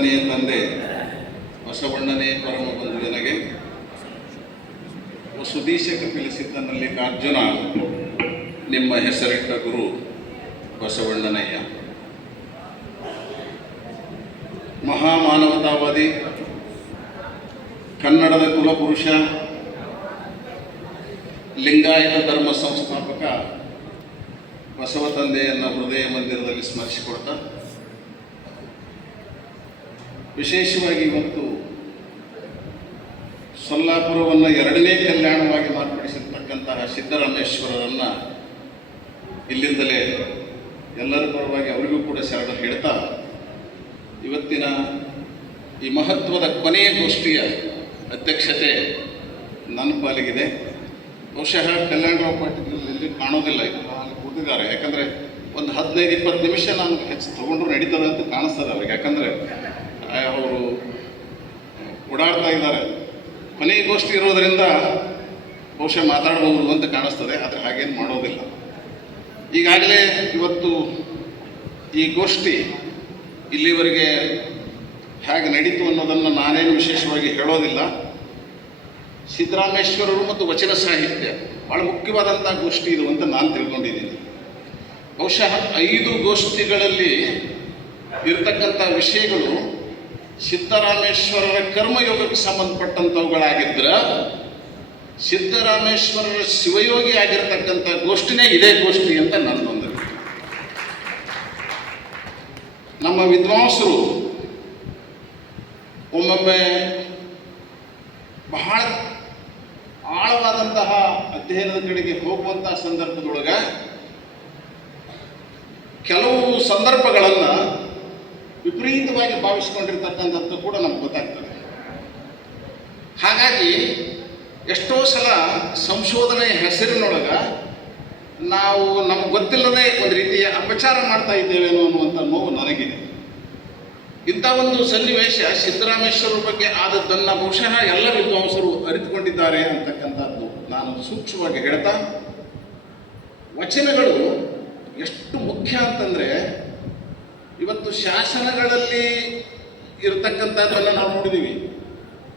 ಬಸವಣ್ಣನೇ ತಂದೆ, ಬಸವಣ್ಣನೇ ಪರಮ ಬಂಧುವಿನಗೆ, ಸುದೀಶ ಕಪಿಲಿಸಿದ್ದ ಮಲ್ಲಿಕಾರ್ಜುನ ನಿಮ್ಮ ಹೆಸರಿಟ್ಟ ಗುರು ಬಸವಣ್ಣನಯ್ಯ. ಮಹಾಮಾನವತಾವಾದಿ, ಕನ್ನಡದ ಕುಲಪುರುಷ, ಲಿಂಗಾಯತ ಧರ್ಮ ಸಂಸ್ಥಾಪಕ ಬಸವ ತಂದೆಯನ್ನು ಹೃದಯ ಮಂದಿರದಲ್ಲಿ ಸ್ಮರಿಸಿಕೊಡ್ತಾ, ವಿಶೇಷವಾಗಿ ಇವತ್ತು ಸೊಲ್ಲಾಪುರವನ್ನು ಎರಡನೇ ಕಲ್ಯಾಣವಾಗಿ ಮಾರ್ಪಡಿಸಿರ್ತಕ್ಕಂತಹ ಸಿದ್ದರಾಮೇಶ್ವರರನ್ನು ಇಲ್ಲಿಂದಲೇ ಎಲ್ಲರ ಪರವಾಗಿ ಅವರಿಗೂ ಕೂಡ ಶರಣ ಹೇಳ್ತಾ, ಇವತ್ತಿನ ಈ ಮಹತ್ವದ ಕೊನೆಯ ಗೋಷ್ಠಿಯ ಅಧ್ಯಕ್ಷತೆ ನನ್ನ ಪಾಲಿಗಿದೆ. ಬಹುಶಃ ಕಲ್ಯಾಣರಾವ್ ಪಾಟೀಲ್ ಇಲ್ಲಿ ಕಾಣೋದಿಲ್ಲ, ಅಲ್ಲಿ ಕೂತಿದ್ದಾರೆ. ಯಾಕಂದರೆ ಒಂದು 15-20 ನಿಮಿಷ ನಾನು ಹೆಚ್ಚು ತೊಗೊಂಡ್ರು ನಡೀತದೆ ಅಂತ ಕಾಣಿಸ್ತದೆ ಅವ್ರಿಗೆ. ಯಾಕಂದರೆ ಅವರು ಓಡಾಡ್ತಾ ಇದ್ದಾರೆ. ಕೊನೆಯ ಗೋಷ್ಠಿ ಇರೋದರಿಂದ ಬಹುಶಃ ಮಾತಾಡಬಹುದು ಅಂತ ಕಾಣಿಸ್ತದೆ, ಆದರೆ ಹಾಗೇನು ಮಾಡೋದಿಲ್ಲ. ಈಗಾಗಲೇ ಇವತ್ತು ಈ ಗೋಷ್ಠಿ ಇಲ್ಲಿವರೆಗೆ ಹೇಗೆ ನಡೀತು ಅನ್ನೋದನ್ನು ನಾನೇನು ವಿಶೇಷವಾಗಿ ಹೇಳೋದಿಲ್ಲ. ಸಿದ್ದರಾಮೇಶ್ವರರು ಮತ್ತು ವಚನ ಸಾಹಿತ್ಯ ಭಾಳ ಮುಖ್ಯವಾದಂಥ ಗೋಷ್ಠಿ ಇದು ಅಂತ ನಾನು ತಿಳ್ಕೊಂಡಿದ್ದೀನಿ. ಬಹುಶಃ 5 ಗೋಷ್ಠಿಗಳಲ್ಲಿ ಇರತಕ್ಕಂಥ ವಿಷಯಗಳು ಸಿದ್ದರಾಮೇಶ್ವರರ ಕರ್ಮಯೋಗಕ್ಕೆ ಸಂಬಂಧಪಟ್ಟಂಥವುಗಳಾಗಿದ್ದರೆ, ಸಿದ್ದರಾಮೇಶ್ವರರ ಶಿವಯೋಗಿ ಆಗಿರತಕ್ಕಂಥ ಗೋಷ್ಠಿನೇ ಇದೇ ಗೋಷ್ಠಿ ಅಂತ ನನ್ನೊಂದು. ನಮ್ಮ ವಿದ್ವಾಂಸರು ಒಮ್ಮೊಮ್ಮೆ ಬಹಳ ಆಳವಾದಂತಹ ಅಧ್ಯಯನದ ಕಡೆಗೆ ಹೋಗುವಂತಹ ಸಂದರ್ಭದೊಳಗೆ ಕೆಲವು ಸಂದರ್ಭಗಳನ್ನು ವಿಪರೀತವಾಗಿ ಭಾವಿಸ್ಕೊಂಡಿರ್ತಕ್ಕಂಥದ್ದು ಕೂಡ ನಮ್ಗೆ ಗೊತ್ತಾಗ್ತದೆ. ಹಾಗಾಗಿ ಎಷ್ಟೋ ಸಲ ಸಂಶೋಧನೆಯ ಹೆಸರಿನೊಳಗೆ ನಾವು ನಮ್ಗೆ ಗೊತ್ತಿಲ್ಲದೆ ಒಂದು ರೀತಿಯ ಅಪಚಾರ ಮಾಡ್ತಾ ಇದ್ದೇವೇನೋ ಅನ್ನುವಂಥ ನೋವು ನನಗಿದೆ. ಇಂಥ ಒಂದು ಸನ್ನಿವೇಶ ಸಿದ್ದರಾಮೇಶ್ವರರ ಬಗ್ಗೆ ಆದದ್ದನ್ನು ಬಹುಶಃ ಎಲ್ಲ ವಿದ್ವಾಂಸರು ಅರಿತುಕೊಂಡಿದ್ದಾರೆ ಅಂತಕ್ಕಂಥದ್ದು ನಾನು ಸೂಕ್ಷ್ಮವಾಗಿ ಹೇಳ್ತಾ, ವಚನಗಳು ಎಷ್ಟು ಮುಖ್ಯ ಅಂತಂದರೆ, ಇವತ್ತು ಶಾಸನಗಳಲ್ಲಿ ಇರತಕ್ಕಂಥದ್ದನ್ನು ನಾವು ನೋಡಿದ್ದೀವಿ,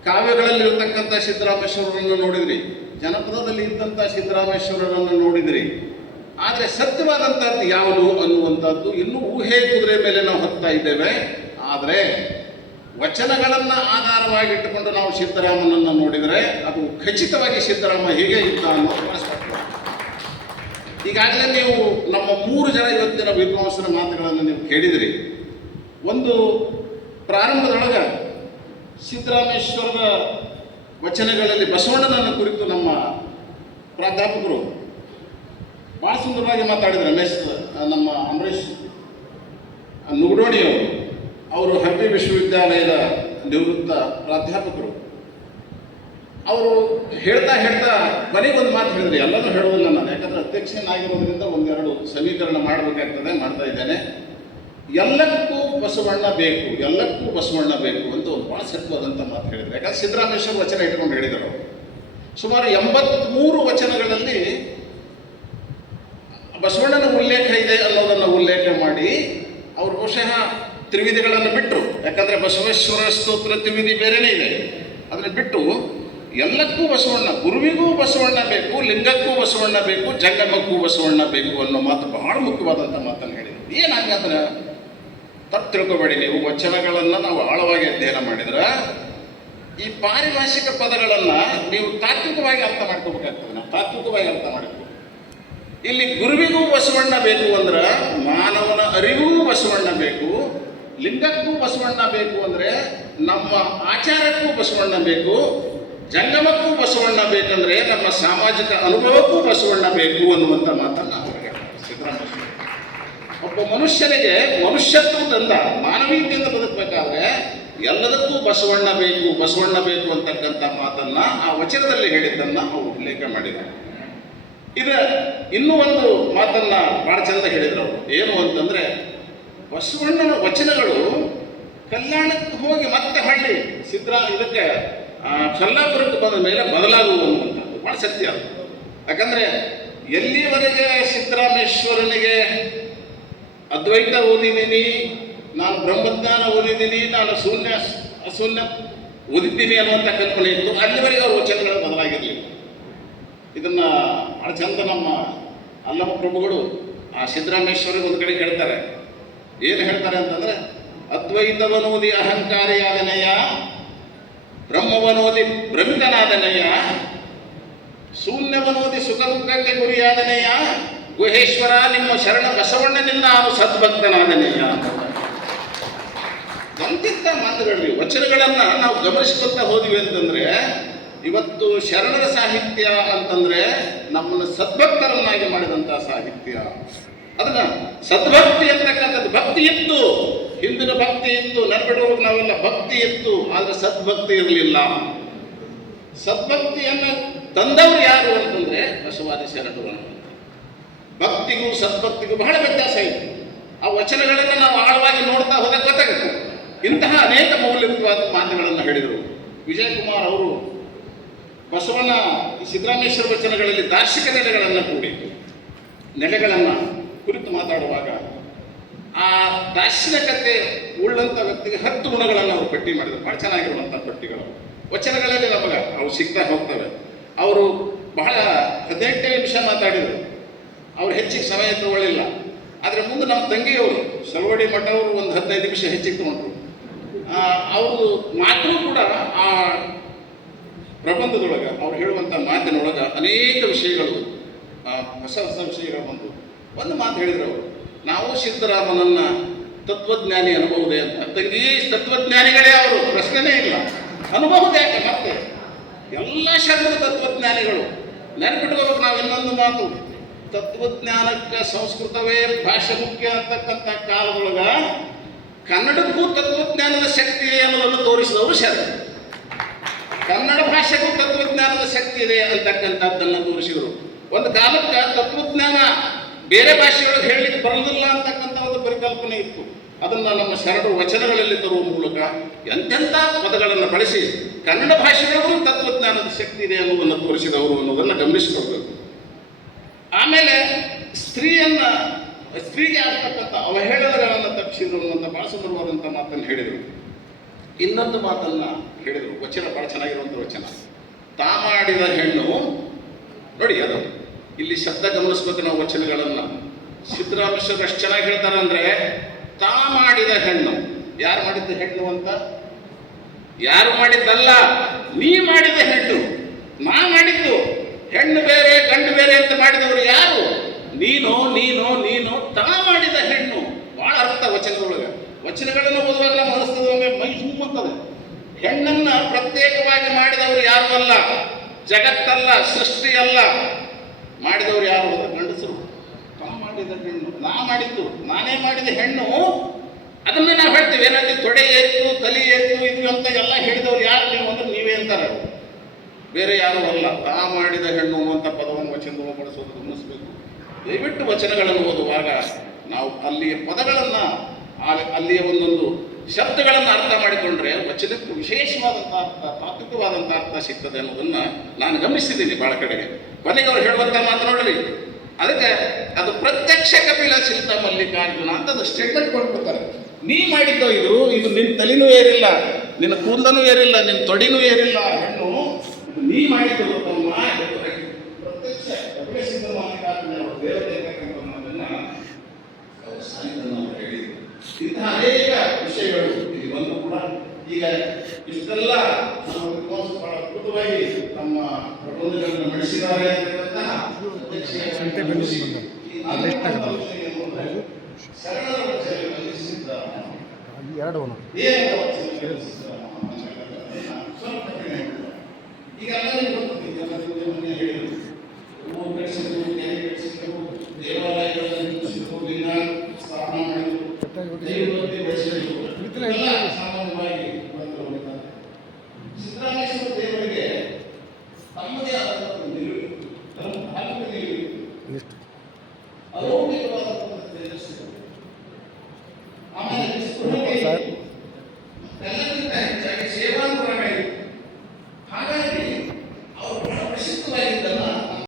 ಕಾವ್ಯಗಳಲ್ಲಿ ಇರತಕ್ಕಂಥ ಸಿದ್ದರಾಮೇಶ್ವರರನ್ನು ನೋಡಿದ್ರಿ, ಜನಪದದಲ್ಲಿ ಇದ್ದಂಥ ಸಿದ್ದರಾಮೇಶ್ವರರನ್ನು ನೋಡಿದ್ರಿ. ಆದರೆ ಸತ್ಯವಾದಂಥದ್ದು ಯಾವುದು ಅನ್ನುವಂಥದ್ದು ಇನ್ನೂ ಊಹೆ ಕುದುರೆ ಮೇಲೆ ನಾವು ಹೋಗ್ತಾ ಇದ್ದೇವೆ. ಆದರೆ ವಚನಗಳನ್ನು ಆಧಾರವಾಗಿಟ್ಟುಕೊಂಡು ನಾವು ಸಿದ್ದರಾಮನನ್ನು ನೋಡಿದರೆ ಅದು ಖಚಿತವಾಗಿ ಸಿದ್ದರಾಮ ಹೀಗೆ ಇದ್ದ ಅನ್ನೋದು ಸ್ಪಷ್ಟ. ಈಗಾಗಲೇ ನೀವು ನಮ್ಮ 3 ಜನ ಇವತ್ತಿನ ವಿದ್ವಾಂಸರ ಮಾತುಗಳನ್ನು ನೀವು ಕೇಳಿದಿರಿ. ಒಂದು ಪ್ರಾರಂಭದೊಳಗೆ ಸಿದ್ದರಾಮೇಶ್ವರರ ವಚನಗಳಲ್ಲಿ ಬಸವಣ್ಣನನ್ನು ಕುರಿತು ನಮ್ಮ ಪ್ರಾಧ್ಯಾಪಕರು ಭಾಳ ಸುಂದರವಾಗಿ ಮಾತಾಡಿದರು. ನಮ್ಮ ಅಂಬರೀಷ್ ನುಗಡೋಣಿಯವರು, ಅವರು ಹಂಪಿ ವಿಶ್ವವಿದ್ಯಾಲಯದ ನಿವೃತ್ತ ಪ್ರಾಧ್ಯಾಪಕರು. ಅವರು ಹೇಳ್ತಾ ಕೊನೆಗೊಂದು ಮಾತು ಹೇಳಿದ್ರು. ಎಲ್ಲನೂ ಹೇಳೋದಿಲ್ಲ ನಾನು, ಯಾಕಂದರೆ ಅಧ್ಯಕ್ಷನಾಗಿರೋದ್ರಿಂದ 1-2 ಸಮೀಕರಣ ಮಾಡಬೇಕಾಗ್ತದೆ, ಮಾಡ್ತಾ ಇದ್ದೇನೆ. ಎಲ್ಲಕ್ಕೂ ಬಸವಣ್ಣ ಬೇಕು, ಎಲ್ಲಕ್ಕೂ ಬಸವಣ್ಣ ಬೇಕು ಅಂತ ಒಂದು ಭಾಳ ಸತ್ವವಾದಂಥ ಮಾತು ಹೇಳಿದ್ರು. ಯಾಕಂದ್ರೆ ಸಿದ್ದರಾಮೇಶ್ವರ ವಚನ ಇಟ್ಕೊಂಡು ಹೇಳಿದರು. ಸುಮಾರು 83 ವಚನಗಳಲ್ಲಿ ಬಸವಣ್ಣನ ಉಲ್ಲೇಖ ಇದೆ ಅನ್ನೋದನ್ನು ಉಲ್ಲೇಖ ಮಾಡಿ ಅವರು ಬಹುಶಃ ತ್ರಿವಿಧಿಗಳನ್ನು ಬಿಟ್ಟರು. ಯಾಕಂದರೆ ಬಸವೇಶ್ವರ ಸ್ತೋತ್ರ ತ್ರಿವಿಧಿ ಬೇರೆಯೇ ಇದೆ. ಅದನ್ನು ಬಿಟ್ಟು ಎಲ್ಲಕ್ಕೂ ಬಸವಣ್ಣ, ಗುರುವಿಗೂ ಬಸವಣ್ಣ ಬೇಕು, ಲಿಂಗಕ್ಕೂ ಬಸವಣ್ಣ ಬೇಕು, ಜಂಗಮಕ್ಕೂ ಬಸವಣ್ಣ ಬೇಕು ಅನ್ನೋ ಮಾತು ಬಹಳ ಮುಖ್ಯವಾದಂಥ ಮಾತನ್ನು ಹೇಳಿದರು. ಏನಾಗಂದ್ರೆ ತಪ್ಪು ತಿಳ್ಕೊಬೇಡಿ ನೀವು. ವಚನಗಳನ್ನು ನಾವು ಆಳವಾಗಿ ಅಧ್ಯಯನ ಮಾಡಿದ್ರೆ ಈ ಪಾರಿಭಾಷಿಕ ಪದಗಳನ್ನು ನೀವು ತಾತ್ವಿಕವಾಗಿ ಅರ್ಥ ಮಾಡ್ಕೋಬೇಕಾಗ್ತದೆ. ನಾವು ತಾತ್ವಿಕವಾಗಿ ಅರ್ಥ ಮಾಡ್ಕೋಬೇಕು. ಇಲ್ಲಿ ಗುರುವಿಗೂ ಬಸವಣ್ಣ ಬೇಕು ಅಂದ್ರೆ ಮಾನವನ ಅರಿವಿಗೂ ಬಸವಣ್ಣ ಬೇಕು, ಲಿಂಗಕ್ಕೂ ಬಸವಣ್ಣ ಬೇಕು ಅಂದರೆ ನಮ್ಮ ಆಚಾರಕ್ಕೂ ಬಸವಣ್ಣ ಬೇಕು, ಜಂಗಮಕ್ಕೂ ಬಸವಣ್ಣ ಬೇಕಂದ್ರೆ ನಮ್ಮ ಸಾಮಾಜಿಕ ಅನುಭವಕ್ಕೂ ಬಸವಣ್ಣ ಬೇಕು ಅನ್ನುವಂಥ ಮಾತನ್ನು ಅವರಿಗೆ ಸಿದ್ದರಾಮೇಶ್ವರ. ಒಬ್ಬ ಮನುಷ್ಯನಿಗೆ ಮನುಷ್ಯತ್ವದಿಂದ ಮಾನವೀಯತೆಯಿಂದ ಬದುಕಬೇಕಾದ್ರೆ ಎಲ್ಲದಕ್ಕೂ ಬಸವಣ್ಣ ಬೇಕು, ಬಸವಣ್ಣ ಬೇಕು ಅಂತಕ್ಕಂಥ ಮಾತನ್ನು ಆ ವಚನದಲ್ಲಿ ಹೇಳಿದ್ದನ್ನು ಅವರು ಉಲ್ಲೇಖ ಮಾಡಿದರು. ಇದು ಇನ್ನೂ ಒಂದು ಮಾತನ್ನು ಭಾಳ ಚಂದ ಹೇಳಿದರು ಅವರು. ಏನು ಅಂತಂದರೆ, ಬಸವಣ್ಣನ ವಚನಗಳು ಕಲ್ಯಾಣಕ್ಕೆ ಹೋಗಿ ಮತ್ತೆ ಹಳ್ಳಿ ಇದಕ್ಕೆ ಸೊಲ್ಲಾಪುರಕ್ಕೆ ಬಂದ ಮೇಲೆ ಬದಲಾಗುವಂಥದ್ದು ಭಾಳ ಸತ್ಯ. ಯಾಕಂದರೆ ಎಲ್ಲಿವರೆಗೆ ಸಿದ್ದರಾಮೇಶ್ವರನಿಗೆ ಅದ್ವೈತ ಓದಿದ್ದೀನಿ, ನಾನು ಬ್ರಹ್ಮಜ್ಞಾನ ಓದಿದ್ದೀನಿ, ನಾನು ಅಶೂನ್ಯ ಓದಿದ್ದೀನಿ ಅನ್ನುವಂಥ ಕಲ್ಪನೆ ಇತ್ತು. ಅಲ್ಲಿವರೆಗೆ ಅವ್ರ ವಚನಗಳು ಬದಲಾಗಿರಲಿಲ್ಲ. ಇದನ್ನ ಬಹಳ ಚಂದ ನಮ್ಮ ಅಲ್ಲಮ ಪ್ರಭುಗಳು ಆ ಸಿದ್ದರಾಮೇಶ್ವರಿಗೆ ಒಂದು ಕಡೆ ಹೇಳ್ತಾರೆ. ಏನು ಹೇಳ್ತಾರೆ ಅಂತಂದ್ರೆ, ಅದ್ವೈತವನೋದಿ ಅಹಂಕಾರಿಯಾದನೆಯ, ಬ್ರಹ್ಮವನೋದಿ ಭ್ರಮಿತನಾದನೆಯ, ಶೂನ್ಯವನೋದಿ ಸುಖ ದುಃಖಕ್ಕೆ ಗುರಿಯಾದನೆಯ, ಗುಹೇಶ್ವರ ನಿಮ್ಮ ಶರಣ ಬಸವಣ್ಣನಿಂದ ನಾನು ಸದ್ಭಕ್ತನಾದನೆಯ. ಎಂತಿಂಥ ಮಾತುಗಳು, ವಚನಗಳನ್ನು ನಾವು ಗಮನಿಸಿಕೊಳ್ತಾ ಹೋದ್ವಿ ಅಂತಂದ್ರೆ, ಇವತ್ತು ಶರಣರ ಸಾಹಿತ್ಯ ಅಂತಂದ್ರೆ ನಮ್ಮನ್ನು ಸದ್ಭಕ್ತರನ್ನಾಗಿ ಮಾಡಿದಂಥ ಸಾಹಿತ್ಯ. ಅದನ್ನ ಸದ್ಭಕ್ತಿ ಅಂತಕ್ಕಂಥದ್ದು, ಭಕ್ತಿ ಇತ್ತು, ಹಿಂದಿನ ಭಕ್ತಿ ಇತ್ತು, ನಡ್ಬಿಡುವಾಗ ನಾವೆಲ್ಲ ಭಕ್ತಿ ಇತ್ತು, ಆದರೆ ಸದ್ಭಕ್ತಿ ಇರಲಿಲ್ಲ. ಸದ್ಭಕ್ತಿಯನ್ನು ತಂದವರು ಯಾರು ಅಂತಂದ್ರೆ ಬಸವಾದಿ ಶರಣರು. ಭಕ್ತಿಗೂ ಸದ್ಭಕ್ತಿಗೂ ಬಹಳ ವ್ಯತ್ಯಾಸ ಇದೆ. ಆ ವಚನಗಳನ್ನು ನಾವು ಆಳವಾಗಿ ನೋಡ್ತಾ ಹೋದಾಗ ಗೊತ್ತಾಗುತ್ತೆ. ಇಂತಹ ಅನೇಕ ಮೌಲ್ಯಯುತವಾದ ಮಾತುಗಳನ್ನು ಹೇಳಿದರು ವಿಜಯಕುಮಾರ್ ಅವರು. ಬಸವನ ಸಿದ್ದರಾಮೇಶ್ವರ ವಚನಗಳಲ್ಲಿ ದಾರ್ಶನಿಕ ನೆಲೆಗಳನ್ನು ಕೂಡಿ ನೆಲೆಗಳನ್ನು ಕುರಿತು ಮಾತಾಡುವಾಗ ಆ ದಾರ್ಶನಿಕತೆ ಉಳ್ಳಂಥ ವ್ಯಕ್ತಿಗೆ 10 ಗುಣಗಳನ್ನು ಅವರು ಪಟ್ಟಿ ಮಾಡಿದರು. ಬಹಳ ಚೆನ್ನಾಗಿರುವಂಥ ಪಟ್ಟಿಗಳು ವಚನಗಳಲ್ಲಿ ನಮಗೆ ಅವು ಸಿಗ್ತಾ ಹೋಗ್ತವೆ. ಅವರು ಬಹಳ 18 ನಿಮಿಷ ಮಾತಾಡಿದರು. ಅವ್ರು ಹೆಚ್ಚಿಗೆ ಸಮಯ ತಗೊಳ್ಳಿಲ್ಲ. ಆದರೆ ಮುಂದೆ ನಮ್ಮ ತಂಗಿಯವರು ಸಲವಡಿ ಮಠ ಅವರು ಒಂದು 15 ನಿಮಿಷ ಹೆಚ್ಚಿಗೆ ತಗೊಂಡ್ರು. ಅವರು ಮಾತು ಕೂಡ ಆ ಪ್ರಬಂಧದೊಳಗೆ ಅವ್ರು ಹೇಳುವಂಥ ಮಾತಿನೊಳಗೆ ಅನೇಕ ವಿಷಯಗಳು, ಹೊಸ ಹೊಸ ವಿಷಯಗಳು ಬಂದು ಒಂದು ಮಾತು ಹೇಳಿದ್ರು ಅವರು, ನಾವು ಸಿದ್ದರಾಮನನ್ನ ತತ್ವಜ್ಞಾನಿ ಅನ್ಬಹುದೇ ಅಂತ. ತಂಗಿ ತತ್ವಜ್ಞಾನಿಗಳೇ ಅವರು, ಪ್ರಶ್ನೆನೇ ಇಲ್ಲ. ಅನುಭವದ ಯಾಕೆ ಮತ್ತೆ ಎಲ್ಲ ಶರಣರ ತತ್ವಜ್ಞಾನಿಗಳು. ನೆನಪಿಟ್ಕೋಬೇಕು ನಾವು ಇನ್ನೊಂದು ಮಾತು, ತತ್ವಜ್ಞಾನಕ್ಕೆ ಸಂಸ್ಕೃತವೇ ಭಾಷೆ ಮುಖ್ಯ ಅಂತಕ್ಕಂಥ ಕಾಲದೊಳಗ ಕನ್ನಡಕ್ಕೂ ತತ್ವಜ್ಞಾನದ ಶಕ್ತಿ ಅನ್ನೋದನ್ನು ತೋರಿಸಿದವರು ಶರಣರು. ಕನ್ನಡ ಭಾಷೆಗೂ ತತ್ವಜ್ಞಾನದ ಶಕ್ತಿ ಇದೆ ಅಂತಕ್ಕಂಥದ್ದನ್ನು ತೋರಿಸಿದರು. ಒಂದು ಕಾಲಕ್ಕೆ ತತ್ವಜ್ಞಾನ ಬೇರೆ ಭಾಷೆಯೊಳಗೆ ಹೇಳಲಿಕ್ಕೆ ಬರೋದಿಲ್ಲ ಅಂತಕ್ಕಂಥ ಒಂದು ಪರಿಕಲ್ಪನೆ ಇತ್ತು. ಅದನ್ನು ನಮ್ಮ ಶರಣರು ವಚನಗಳಲ್ಲಿ ತರುವ ಮೂಲಕ ಎಂತೆಂಥ ಪದಗಳನ್ನು ಬಳಸಿ ಕನ್ನಡ ಭಾಷೆಗಳಿಗೂ ತತ್ವಜ್ಞಾನದ ಶಕ್ತಿ ಇದೆ ಅನ್ನೋದನ್ನು ತೋರಿಸಿದವರು ಅನ್ನೋದನ್ನು ಗಮನಿಸಿಕೊಳ್ಬೇಕು. ಆಮೇಲೆ ಸ್ತ್ರೀಗೆ ಆಗ್ತಕ್ಕಂಥ ಅವಹೇಳನಗಳನ್ನು ತಪ್ಪಿಸಿದ್ರು ಅನ್ನೋಂಥ ಭಾಳ ಸುಂದರವಾದಂಥ ಮಾತನ್ನು ಹೇಳಿದರು. ಇನ್ನೊಂದು ಮಾತನ್ನು ಹೇಳಿದರು, ವಚನ ಭಾಳ ಚೆನ್ನಾಗಿರುವಂಥ ವಚನ. ತಾ ಮಾಡಿದ ಹೆಣ್ಣು ನೋಡಿ, ಅದು ಇಲ್ಲಿ ಶಬ್ದ ಗಮನಿಸ್ಬೇಕು ನಾವು ವಚನಗಳನ್ನು. ಸಿದ್ದರಾಮೇಶ್ವರ ಎಷ್ಟು ಚೆನ್ನಾಗಿ ಹೇಳ್ತಾರೆ ಅಂದರೆ, ತಾ ಮಾಡಿದ ಹೆಣ್ಣು. ಯಾರು ಮಾಡಿದ್ದ ಹೆಣ್ಣು ಅಂತ? ಯಾರು ಮಾಡಿದ್ದಲ್ಲ, ನೀ ಮಾಡಿದ ಹೆಣ್ಣು. ನಾ ಮಾಡಿದ್ದು ಹೆಣ್ಣು ಬೇರೆ ಗಂಡು ಬೇರೆ ಅಂತ ಮಾಡಿದವರು ಯಾರು? ನೀನು ನೀನು ನೀನು ತಾ ಮಾಡಿದ ಹೆಣ್ಣು. ಬಹಳ ಅರ್ಥ ವಚನದೊಳಗೆ. ವಚನಗಳನ್ನು ಓದುವಾಗ ನಮ್ಮ ಮನಸ್ಸದೊಳಗೆ ಮೈ ತುಂಬುತ್ತದೆ. ಹೆಣ್ಣನ್ನ ಪ್ರತ್ಯೇಕವಾಗಿ ಮಾಡಿದವರು ಯಾರು ಅಲ್ಲ, ಜಗತ್ತಲ್ಲ, ಸೃಷ್ಟಿ ಅಲ್ಲ. ಮಾಡಿದವರು ಯಾರು? ಗಂಡಸರು. ತಾ ಮಾಡಿದ ಹೆಣ್ಣು, ನಾ ಮಾಡಿದ್ದು, ನಾನೇ ಮಾಡಿದ ಹೆಣ್ಣು. ಅದನ್ನ ನಾವು ಹೇಳ್ತೀವಿ, ಏನಾದ್ರು ತೊಡೆ ಏತ್ತು, ತಲೆ ಏತ್ತು, ಇದು ಅಂತ ಎಲ್ಲ ಹೇಳಿದವರು ಯಾರು ನೀವು ಅಂದ್ರೆ ನೀವೇ ಅಂತಾರೆ. ಬೇರೆ ಯಾರು ಅಲ್ಲ. ತಾ ಮಾಡಿದ ಹೆಣ್ಣು ಅನ್ನುವಂಥ ಪದವನ್ನು ವಚನದೊಳಗೆ ಬಳಸೋದು ಗಮನಿಸಬೇಕು. ದಯವಿಟ್ಟು ವಚನಗಳನ್ನು ಓದುವಾಗ ನಾವು ಅಲ್ಲಿಯ ಪದಗಳನ್ನು, ಅಲ್ಲಿಯ ಒಂದೊಂದು ಶಬ್ದಗಳನ್ನು ಅರ್ಥ ಮಾಡಿಕೊಂಡ್ರೆ ವಚನಕ್ಕೂ ವಿಶೇಷವಾದಂಥ ಅರ್ಥ, ತಾತ್ವಿಕವಾದಂಥ ಅರ್ಥ ಸಿಗ್ತದೆ ಅನ್ನೋದನ್ನು ನಾನು ಗಮನಿಸಿದ್ದೀನಿ ಭಾಳ ಕಡೆಗೆ. ಕೊನೆಗೆ ಅವ್ರು ಹೇಳುವಂಥ ಮಾತನಾಡಲಿ, ಅದಕ್ಕೆ ಅದು ಪ್ರತ್ಯಕ್ಷ ಕಪಿಲ ಸಿಲ್ತ ಮಲ್ಲಿಕಾರ್ಜುನ ಅಂತ ಅದು ಸ್ಟೇಟ್ಮೆಂಟ್ ಕೊಟ್ಬಿಡ್ತಾರೆ. ನೀ ಮಾಡಿದ್ದೋ ಇದು ನಿನ್ನ ತಲೆನೂ ಏರಿಲ್ಲ, ನಿನ್ನ ಕೂದಲನೂ ಏರಿಲ್ಲ, ನಿನ್ನ ತೊಡಿನೂ ಏರಿಲ್ಲ. ಹೆಣ್ಣು ನೀ ಮಾಡಿದ್ದು ತಮ್ಮ ಪ್ರತ್ಯಕ್ಷ ಕಪಿಲ ಸಿದ್ಧ ಮಲ್ಲಿಕಾರ್ಜುನ ದೇವತೆ ಹೇಳಿದ್ರು. ಇಂತಹ ಅನೇಕ ವಿಷಯಗಳು ಇಲ್ಲಿ ಬಂದು ಕೂಡ ಈಗ ಇಷ್ಟೆಲ್ಲ ನಮ್ಮ ಬಹಳ ಅದ್ಭುತವಾಗಿ ನಮ್ಮ ಪ್ರಬಂಧಗಳನ್ನು ನಡೆಸಿದ್ದಾರೆ. ಶರಣರ